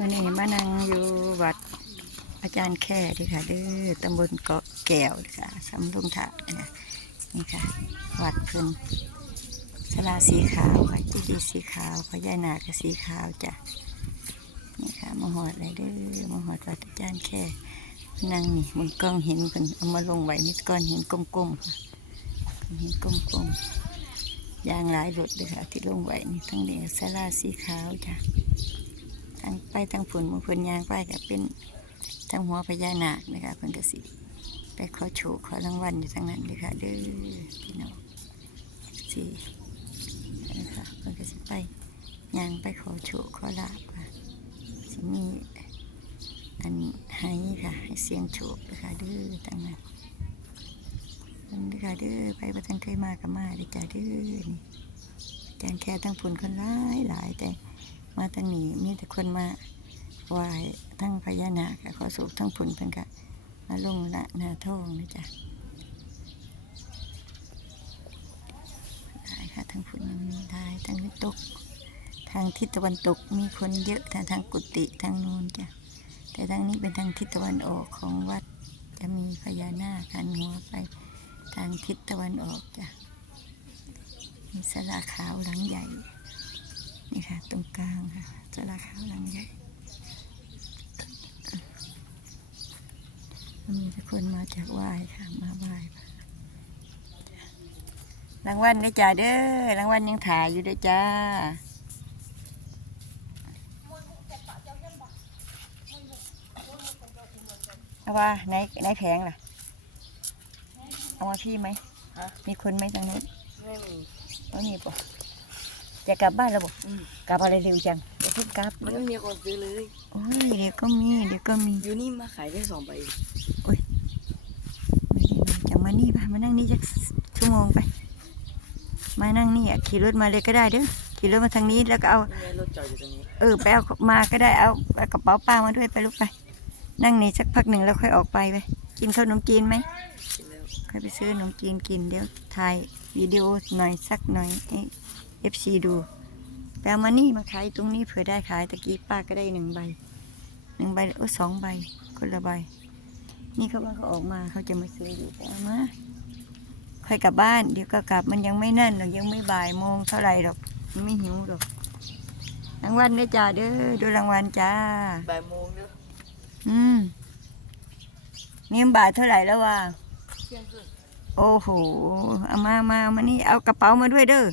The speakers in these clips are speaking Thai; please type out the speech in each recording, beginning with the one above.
มื่อนี้มานั่งอยู่วัดอาจารย์แค่ด้อค่ะเด้อตำบลเกาะแก้วด้อค่ะสำลุงถานี่ยนี่ค่ะ วัดเพิ่นสลาสีขาวค่ะจีดีสีขาวพญานาคก็สีขาวจ้ะนี่ค่ะมหอดอะไรเด้อมหอดวัดอาจารย์แค่นั่งนี่มึงกล้องเห็นเพิ่นเอามาลงไว้นี่ก้อนเห็นกลมๆค่ะเห็นกลมๆยางหลายรถเลยค่ะที่ลงไว้นี่ทั้งนี้สลาสีขาวจ้ะางไปทางฝุ่นมือเพิ่นยางไปก็เป็นทางหัวพญานาคนะคะเพิ่นก็สิไปขอโชคขอรางวัลอยู่ทางนั้นเลยค่ะเด้อพี่น้องสินะคะเพิ่นก็สิไปยางไปขอโชคขอลาบค่ะสิมีอันให้ค่ะให้เสียงโชคนะคะเด้อทางนั้นเพิ่นเด้อค่ะเด้อไปบ่ทันเคยมาก็มาเด้อจ้าเด้อนี่อาจารแค่ทั้งฝุ่นคนหลายหลายแต่ มาทางนี้มีแต่คนมาไหว้ทั้งพญานาคก็ขอสูบทั้งผุนเพิ่นก็มาลงละหน้าท้องนะจ๊ะได้ค่ะทั้งผุนมีได้ทั้งทิตก ทางทิศตะวันตกมีคนเยอะทางทางกุฏิทางนู้นจ้ะแต่ทางนี้เป็นทางทิศตะวันออกของวัดจะมีพญานาคหันหัวไปทางทิศตะวันออกจ้ะมีสลาขาวหลังใหญ่ นี่ค่ะ ตรงกลางค่ะสลาขาวหลังใหญ่มีทุกคนมาจากไหว้ค่ะ มาไหว้พระรางวัลได้อจ้าเด้อรางวัลยังถ่ายอยู่เด้อจ้าเอาว่าไหนไหนแผงล่ะ เอามาพี่ไหมฮะมีคนไหมทางนู้นไม่มีต้องมีปะ จะกลับบ้านแล้วบอกอืมกลับอะไรเร็วจังจะเพิ่งกลับมันไม่มีคนซื้อเลยโอ้ยเดี๋ยวก็มีเดี๋ยวก็มีอยู่นี่มาขายได้สองใบจะมานี่ไปมานั่งนี่สักชั่วโมงไป มานั่งนี่อะขี่รถมาเลยก็ได้เด้อขี่รถมาทางนี้แล้วก็เอานี่ไงรถจอดอยู่ตรงนี้เออไปเอามาก็ได้เอาเอากระเป๋าป้ามาด้วยไปลูกไป นั่งนี่สักพักหนึ่งแล้วค่อยออกไปไปกินข้าวขนมจีนไหมกินแล้วค่อยไปซื้อขนมจีนกินเดี๋ยวถ่ายวิดีโอหน่อยสักหน่อย ให้เอฟซีดูไปเอามานี่มาขายตรงนี้เผื่อได้ขายตะกี้ป้าก็ได้หนึ่งใบหนึ่งใบโอ้สองใบคนละใบ นี่เขาว่าเขาออกมาเขาจะมาซื้ออยู่ไปเอามาค่อยกลับบ้านเดี๋ยวก็กลับมันยังไม่นั่นหรอกยังไม่บ่ายโมงเท่าไหร่หรอกมันไม่หิวหรอกรางวัลเด้อจ้าเด้อดูรางวัลจ้าบ่ายโมงเด้ออืมนี่มันบ่ายเท่าไหร่แล้ววะเที่ยงครึ่งโอ้โหเอามามาเอามานี่เอากระเป๋ามาด้วยเด้อ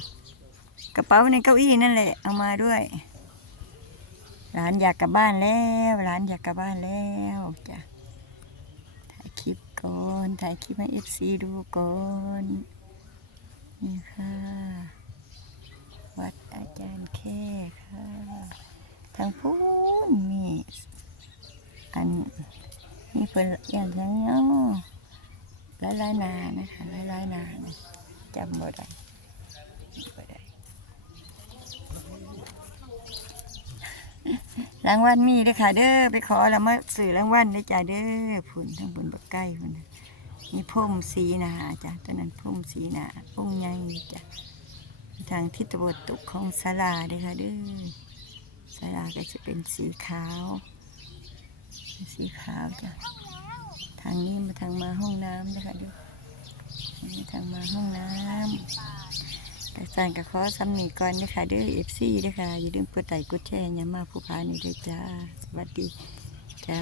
กระเป๋าในเก้าอี้นั่นแหละ เอามาด้วย หลานอยากกลับบ้านแล้ว หลานอยากกลับบ้านแล้วจ้ะ ถ่ายคลิปก่อน ถ่ายคลิปให้เอฟซีดูก่อน นี่ค่ะ วัดอาจารย์แค่ค่ะ ทางพูนมีอันนี่เป็นอย่างยังเนาะหลายหลายๆนานะคะหลายหลายๆนานจำบ่ได้บ่ได้ รางวัลมีเด้อค่ะ เด้อไปขอแล้วมาสื่อรางวัลได้จ้าเด้อผุนทั้งบุญบักใกล้พุ่นน่ะมีพุ่มสีนาจ้ะตัวนั้นพุ่มสีนาองค์ใหญ่จ้ะทางทิศตะวันตกของศาลาเด้อค่ะเด้อศาลาก็จะเป็นสีขาว สีขาวจ้ะทางนี้มาทางมาห้องน้ำนะคะดูทางนี้ทางมาห้องน้ำ แต่สั่นกับขอสำนีก่อนนะคะเด้อเอฟซีด้วยค่ะอย่าลืมกดไลค์กดแชร์อย่ามาผู้พานี่ด้วยจ้า สวัสดีจ้า